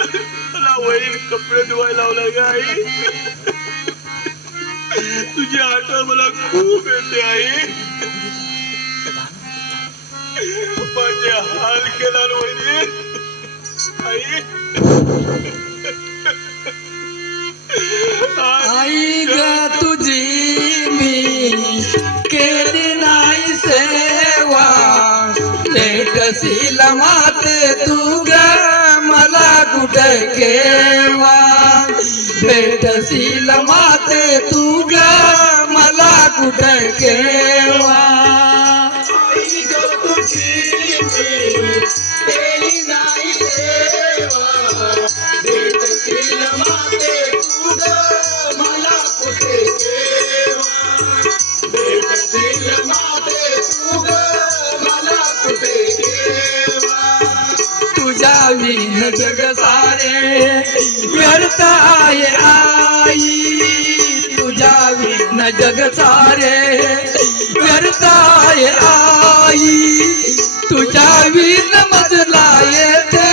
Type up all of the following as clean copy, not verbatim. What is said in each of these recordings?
मला वहीर कपडे धुवायला लावला ग आई. तुझी आठवण मला खूप येते आई. माझे हाल केला वहीर आई. आई ग तुझी मी केली नाही सेवा, भेटशील माते तू ग मला कुठे केवा. भेटशील माते तू ग मला कुठे केवा. आई ग तुझी मी केली नाही सेवा, भेटशील माते तू ग मला कुठे केवा. भेटशील माते तू ग मला कुठे केवा. तुझ्या विन जग सारे व्यर्थ आहे आई. तुझ्या विन जग सारे व्यर्थ आहे आई. तुझ्या विन मजला येथे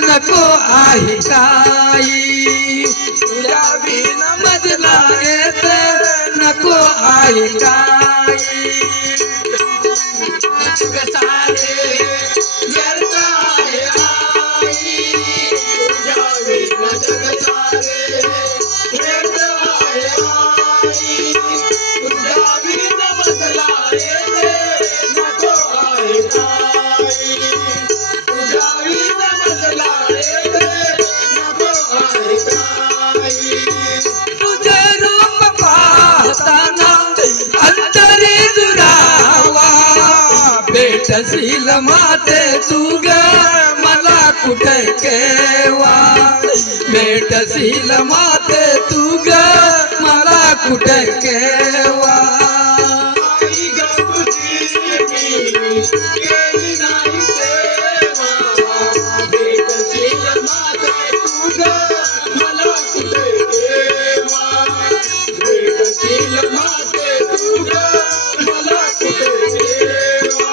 नको आहे काही. तुझ्या विन मजला येथे नको आहे काही. जग सारे व्यर्थ आहे आई. तुझ्या विन जग सारे व्यर्थ आहे आई. तुझ्या विन मजला येथे नको आहे काही. तुझ्या विन मजला येथे नको आहे काही. तुझे रूप पाहताना अंतरी दुरावा. भेटशील माते तू ग मला कुठे केवा. भेटशील माते तू ग मला कुठे केवा. आई ग तुझी मी केली नाही सेवा, भेटशील माते तू ग मला कुठे केवा. भेटशील माते तू ग मला कुठे केवा.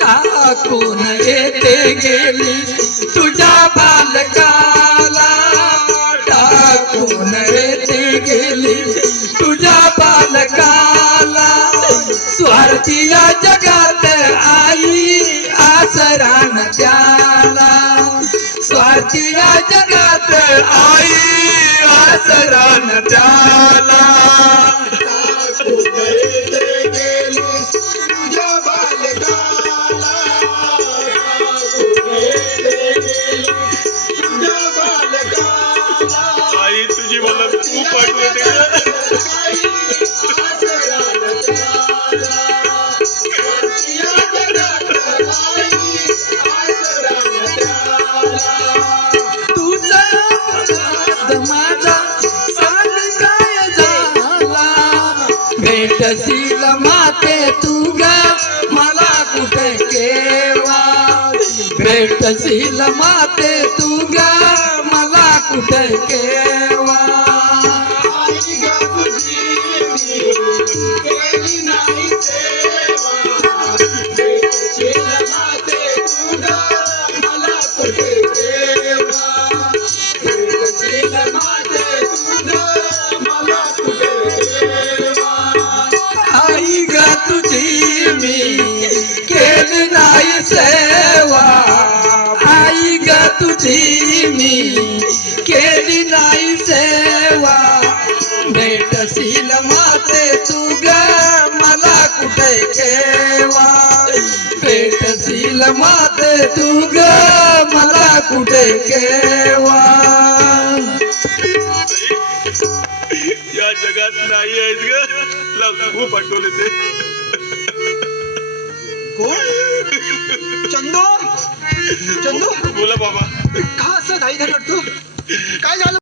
टाकून येते गेली तुझ्या बालकाला. टाकून येते गेली तुझ्या बालकाला. स्वार्थी या जगात आई आसरान त्याला. स्वार्थी या जगात आई आसरान त्याला. आई तुझी मला खूप आठवते. तुझा माझा सांग काय झाला. भेटशील माते तू ग मला कुठे केवा. भेटशील माते तू ग मला कुठे केवा. आई ग तुझी मी केली नाही सेवा, भेटशील माते तू ग मला कुठे केवा. भेटशील माते तू ग मला कुठे केवा. आई ग तुझी मी केली नाही सेवा. आई ग तुझी मी केली नाही सेवा. भेटशील माते तू ग मला कुठे केवा. भेटशील माते तू ग मला कुठे केवा. या जगात नाही आहेस ग, तुला खूप आठवले ते. कोण? चंदू. चंदू बोला बाबा. का असं घाई घाई वाटतो? काय झालं?